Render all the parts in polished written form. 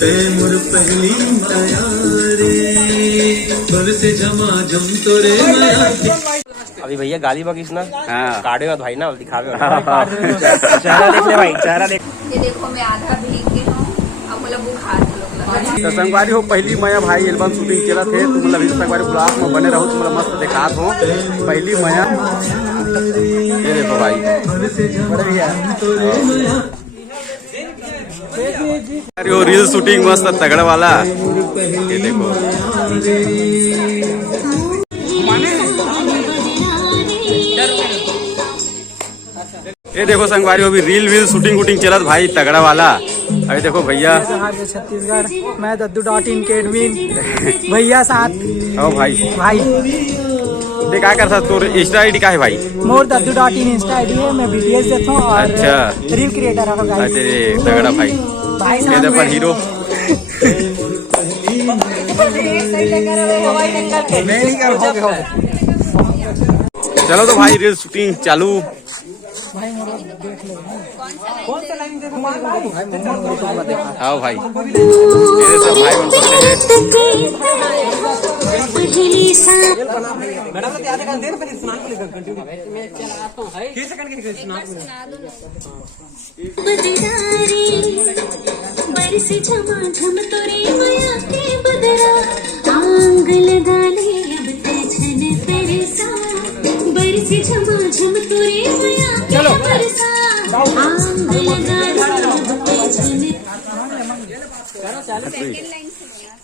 मोर पहली माया रे बरसे झमाझम तोरे माया। ये देखो मैं आधा भीग गई हूँ अब मतलब बुखार तो संगवारी हो पहली मया भाई एल्बम शूटिंग केला थे तो मतलब इस संगवारी ब्लॉग में बने रहो तो मतलब मस्त दिखात हो पहली मया। ये देखो भाई अरे वो रील शूटिंग मस्त तगड़ा वाला। ये देखो ये देखो संगवारी अभी रील शूटिंग चलत भाई तगड़ा वाला। अभी देखो भैया छत्तीसगढ़ मैं दद्दू.in के एडमिन भैया साथ ओ भाई देख क्या करता तो इंस्टा आईडी का है भाई मोर दद्दू.in इंस्टा आईडी है। मैं वीडियोस देता हूँ और अच्छा रील क्रिएटर हूँ गाइस। अरे तगड़ा भाई ये देखो हीरो चलो तो भाई रील शूटिंग चालू। हाँ भाई ये सब भाई बरसे झमाझम तोरे माया के बदरा आंग लगा ले अब तेजन परसा बरसे झमाझम तोरे माया के बरसा आंग लगा ले अब तेजन।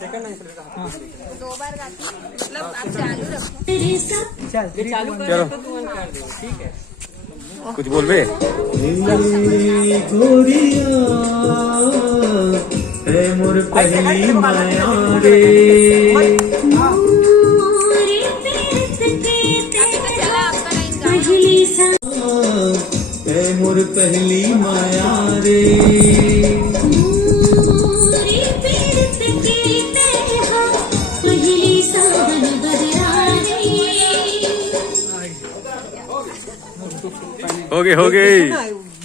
सेकंड लाइन दो बार गाती हूँ मतलब आप चालू रखो चलो ठीक है। कुछ बोल बे मोर पहली माया रे मोर पहली माया रे हो गई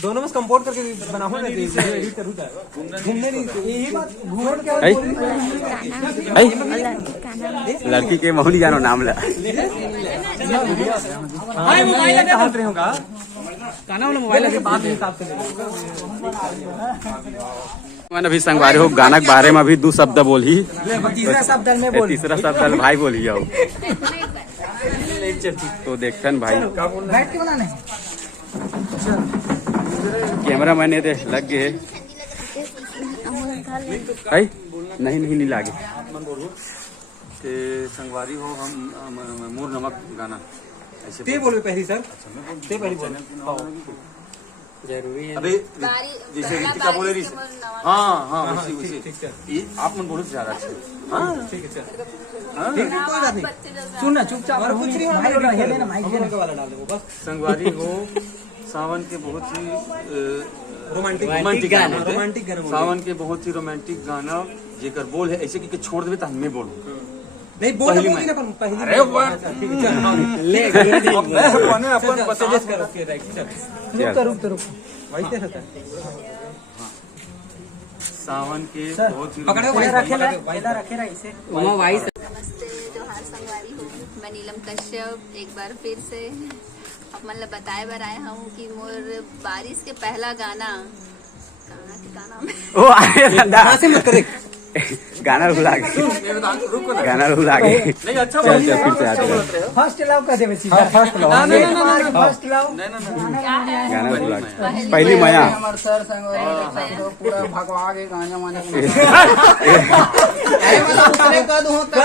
दोनों में कंपोर्ट करके बना हो घूमने नहीं यही बात घूमने क्या लड़की के महुली जानो नाम ला मोबाइल के बात हिसाब से मैंने अभी संगवारी हो गाना के बारे में अभी 2 शब्द बोली तीसरा शब्द में बोल तीसरा शब्द भाई बोली जाओ तो देखते भाई बैठ के बनाने कैमरा मैंने दे लग गए नहीं लागे ते संगवारी हो हम मोर नमक गाना ऐसे ते बोलो पहली सर ते पहली बोल जरूरी है अबे जैसे रीतिका बोले रही हाँ वैसे आप मन बहुत ज्यादा अच्छे हाँ ठीक है सर सुनना चुपचाप और कुछ नहीं संगवारी हो सावन के बहुत ही रोमांटिक गाना सावन के बहुत ही रोमांटिक गाना जेकर बोल है ऐसे कि छोड़ देवे तो हमें बोलो नहीं बोल पहली पहली अरे ठीक है ले अपन सजेस्ट करो फिर राइट रुक वैसे होता है सावन के बहुत ही रखे इसे नमस्ते जोहार संगवारी हो मैं नीलम कश्यप एक बार फिर से अब मतलब बताए बार आया हूँ कि मोर बारिश के पहला गाना ओ अरे से मत करे गाना रुला गए नहीं अच्छा चल फिर से आते फर्स्ट लव का देवे सीधा फर्स्ट लव फर्स्ट लव गाना रुला पहली माया हमारे सर संग पूरा भगवा के गाना माने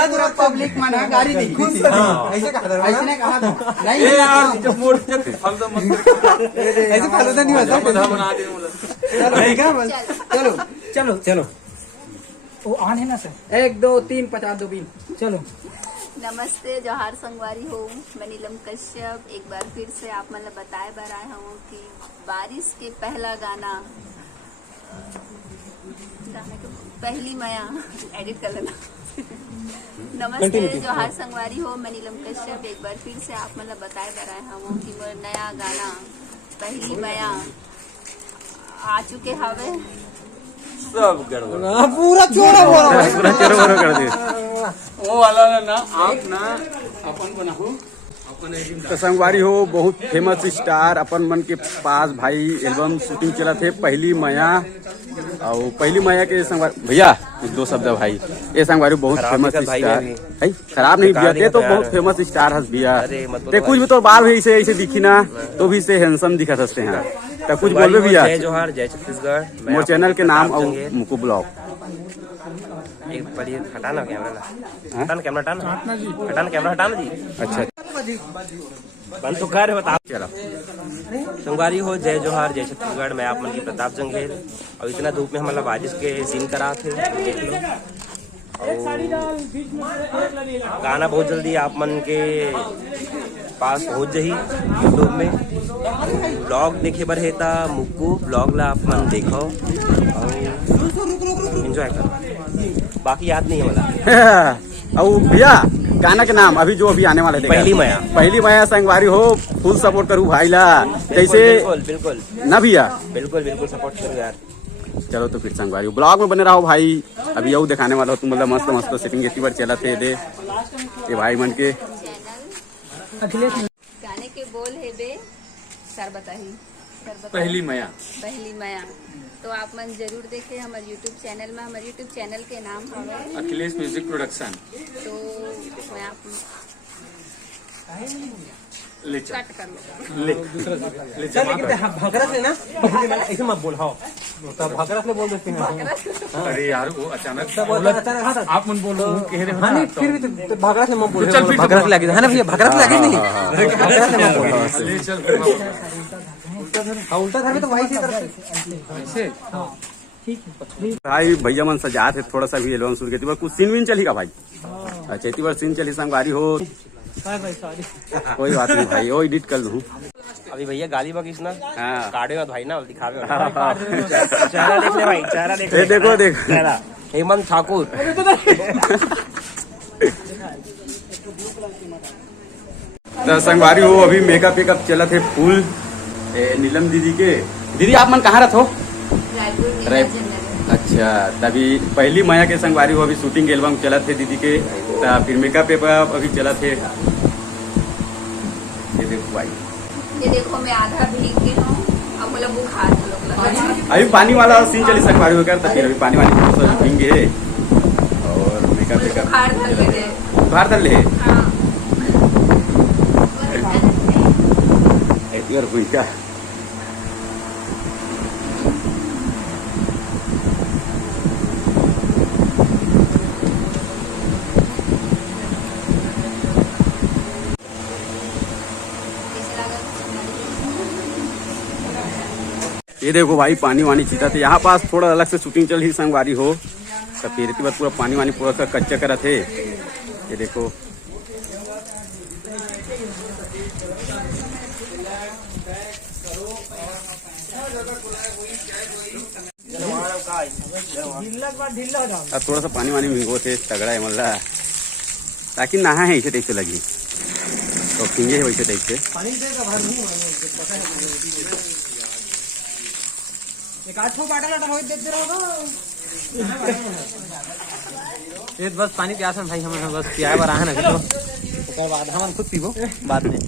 पूरा पब्लिक माना गाड़ी दी ऐसे कहा था नहीं यार जब मोड़ ऐसे फालतू नहीं होता बना दे चलो वो ऑन है ना सर 1 2 3 50 2 बीन चलो। नमस्ते जोहार संगवारी हो मैं नीलम कश्यप एक बार फिर से आप मतलब बताए बार आया हूँ कि बारिश के पहला गाना पहली माया एडिट कर लेना नमस्ते जोहार संगवारी हो मैं नीलम कश्यप एक बार फिर से आप मतलब बताए बार आया हूँ कि मेरा नया गाना पहली माया आ चुके हवे सब गड़बड़ पूरा चोरा बोला पूरा चोरो कर दे। वो वाला ना आप ना अपन बनाओ तो संगवारी हो बहुत फेमस स्टार अपन मन के पास भाई एल्बम शूटिंग चला थे पहली माया और पहली माया के संगवारी भैया दो शब्द भाई ये संगवारी बहुत फेमस स्टार है खराब नहीं भैया ते तो बहुत फेमस स्टार हस भैया ते कुछ भी तो बाल भी ऐसे ऐसे दिखी ना तो भी से हैंडसम दिखा सकते हैं तो कुछ बोलबे भैया। जय जोहार जय छत्तीसगढ़। मोर चैनल के नाम और मुकु ब्लॉग एक पड़ी हटाना कैमरा हटाना कैमरा हटाना कैमरा हटाना जी। अच्छा बंद तो कर बता। चलो संगवारी हो जय जोहार जय छत्तीसगढ़। मैं आप मन की प्रताप जंगेल और इतना धूप में हमारा बारिश के सीन करा थे देख लो। गाना बहुत जल्दी आप मन के पास पहुंच जाही यूट्यूब में। ब्लॉग देखे बर है ता मुक्कू ब्लॉग ला आप मन देखो और एंजॉय करो। बाकी याद नहीं है मला। और भैया गाना के नाम अभी जो अभी आने वाला है पहली माया संगवारी हो फुल सपोर्ट करूँ भाई ला जैसे बिल्कुल बिल्कुल ना भैया बिल्कुल बिल्कुल सपोर्ट करो यार। चलो तो फिर संगवारी ब्लॉग में बने रहो भाई। अभी यू दिखाने वाला हो तुम मतलब मस्त मस्त सेटिंग एटी बार चला थे दे ये भाई मन के गाने के बोल है बे सर बताही पहली माया पहली माया। तो आप मन जरूर देखे हमारे यूट्यूब चैनल में। हमारे यूट्यूब चैनल के नाम है अखिलेश म्यूजिक प्रोडक्शन। तो मैं आप ले चल कट कर लो। ले ले चल भगरा से ना ऐसे मत बोल। हाँ भगरा से बोल देते हैं। अरे यार वो अचानक अचानक आप मन बोलो कह रहे हो हाँ ना नहीं फिर भी तो भगरा से मत बोल। चल फिर भगरा से लगे है ना भैया भगरा से लगे नहीं भगरा से मत बोल। ले चल हाँ उल्टा धर में तो वही से भाई भैया मन सजा थे थोड़ा सा भी एल्बम शुरू की कुछ सीन विन चली का भाई। अच्छा इतनी बार सीन चली संगवारी हो कोई बात नहीं भाई वो एडिट कर लूँ। अभी भैया गाली बकिस ना हाँ। काटे मत भाई ना दिखावे चेहरा देख ले भाई चेहरा देख ले। देखो देखो चेहरा हेमंत ठाकुर। तो संगवारी हो अभी मेकअप वेकअप चला थे फुल नीलम दीदी के। दीदी आप मन कहाँ रहते हो? रायपुर। अच्छा तभी पहली माया के संगवारी हो अभी शूटिंग के एल्बम चला थे दीदी के फिर मेकअप वेकअप अभी चला थे। ये देखो भाई ये देखो मैं आधा भीग गई हूँ अब मतलब बुखार लोग लगा। अभी पानी वाला सीन चली संगवारी हो करता फिर अभी पानी वाली पीएंगे और मेकअप वेकअप बुखार धर ले दे। बाहर कर ले हाँ और हुई क्या ये देखो भाई पानी वानी चीता थे यहाँ पास थोड़ा अलग से शूटिंग चल ही संगवारी हो तो फिर इसके बाद पूरा पानी वानी पूरा सा कच्चा करा थे। ये देखो अब थोड़ा सा पानी वानी भिंगो थे तगड़ा है मतलब ताकि नहा है ऐसे टाइप से लगी तो फिंगे है वैसे टाइप से। ये बस पानी प्यास है भाई हमें बस पिया बरा है ना तो बाद हम खुद पीबो बाद में।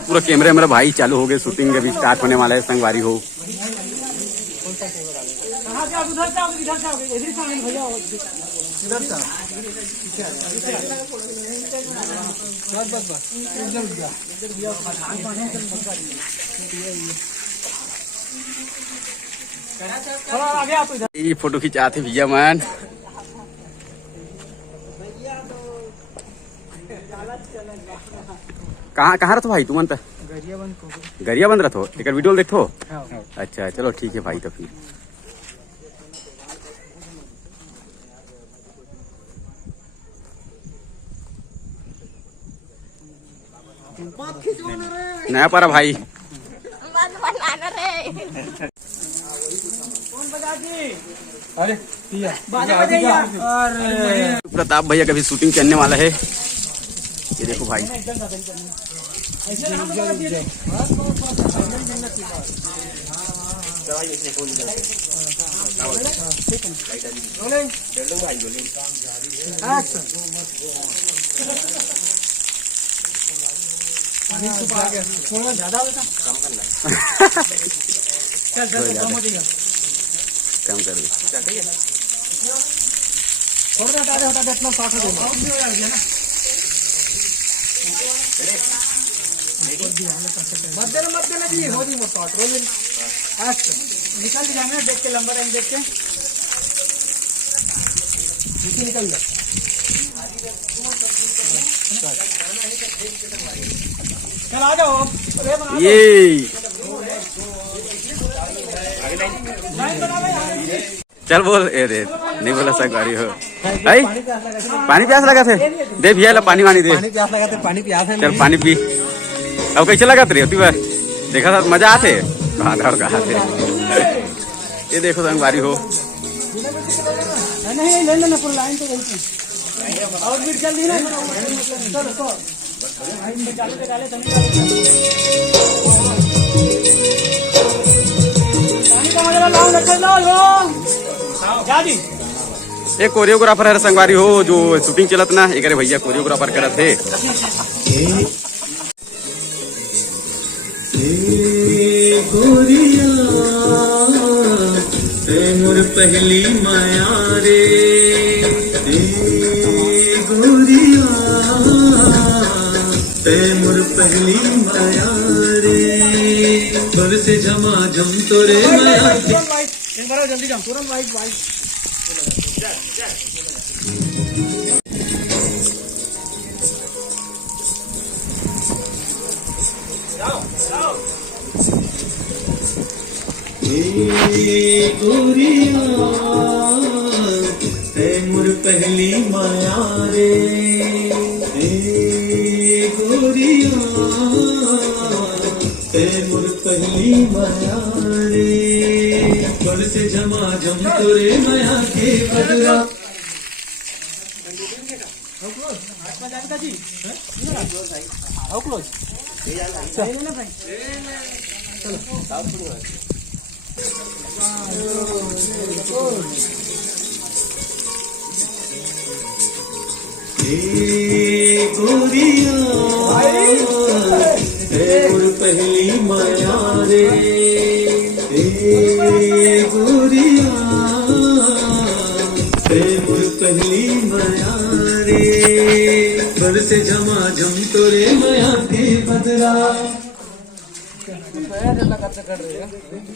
पूरा कैमरा मेरा भाई चालू हो गए शूटिंग अभी स्टार्ट होने वाला है संगवारी हो। ये फोटो खिंचाते भैया मन कहाँ कहाँ रहो भाई तुम गरिया बंद रहो एक वीडियो देखो। अच्छा चलो ठीक है भाई तो फिर नया पारा भाई अरे प्रताप भैया का भी शूटिंग चलने वाला है। ये देखो भाई थोड़ा ज्यादा होगा कम करना कम कर दे। थोड़ा हटा दे अपना 60 हो गया मध्य में भी हो रही वो शॉर्ट रोलिंग निकल जाएंगे देख के लंबा टाइम देख के नीचे निकल जाए चल आ जाओ ये चल बोल ए रे नहीं बोला संगवारी हो भाई पानी प्यास लगा थे दे भैया ला पानी वानी दे पानी प्यास लगा थे पानी प्यास है चल पानी पी अब कैसे लगा तेरे होती बार देखा था मजा आते घर का आते ये देखो संगवारी हो नहीं ले लेना पूरा लाइन तो गई और भी जल्दी ना चलो लाइन में डाले पानी का मजा लाओ रख लो जा जी एक कोरियोग्राफर है संगवारी हो जो शूटिंग चलत ना एक भैया कोरियोग्राफर करत थे गोरिया ते मोर पहली माया रे गोरिया ते मोर पहली माया रे घर से झमाझम तोरे माया जल्दी जाओ तुरंत वाइट गोरिया ते मोर पहली माया रे गोरिया ते मोर पहली माया रे घर से झमाझम तोरे माया के बदला गोरिया मोर पहली माया रे गोरिया मोर पहली माया रे घर से झमाझम तोरे माया के बदला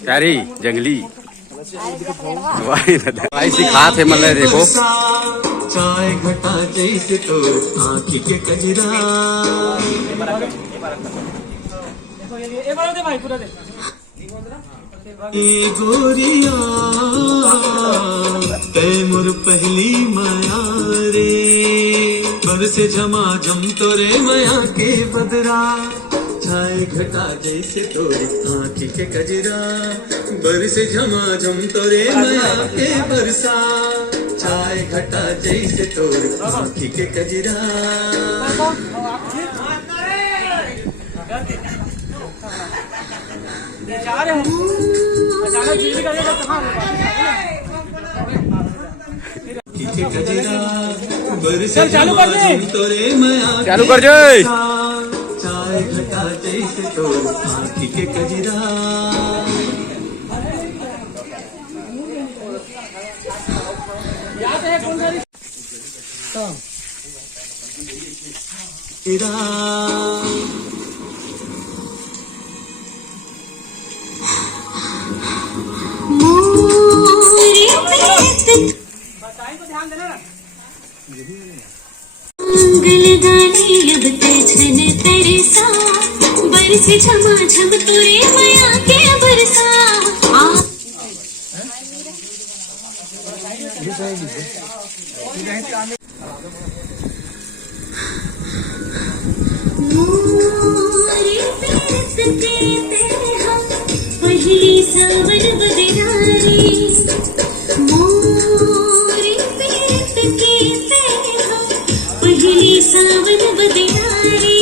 प्यारी जंगली भाई सिखा थे मतलब देखो चाय घटा जैसे तो आँखी के कजरा भाई पूरा दे गोरिया ते मोर पहली माया रे घर से झमाझम तोरे माया के बदरा छाए घटा जैसे तोरे आँखी के कजरा बर से झमाझम तोरे माया के बरसा छाए घटा जैसे तोरे आँखी के कजरा चालू कर दे तोरे माया चालू कर जाए चाय घटा जैसे तोरे आँखी के कजरा गलगाली अब तेजन तरसा बरसे झमाझम तोरे माया के बरसा मोरे प्रीत के तेहा पहली सावन बदनारी मोरे प्रीत के तेहा पहली सावन बदनारी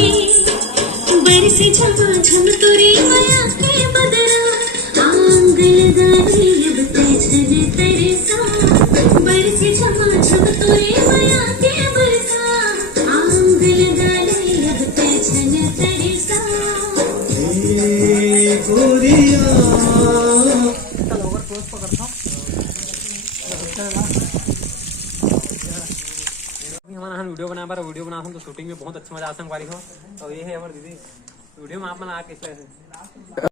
बरसे झमाझम तोरे माया के बदरा आंग लगा बरसे झमाझम तोरे माया के बरसा आंग लगा ले अब ते छन तरसा ए गोरिया हमारा वीडियो बना पर वीडियो बना तो शूटिंग में बहुत अच्छा मजा आ संगवारी हो। और ये है हमारी दीदी वीडियो में आप मना कैसे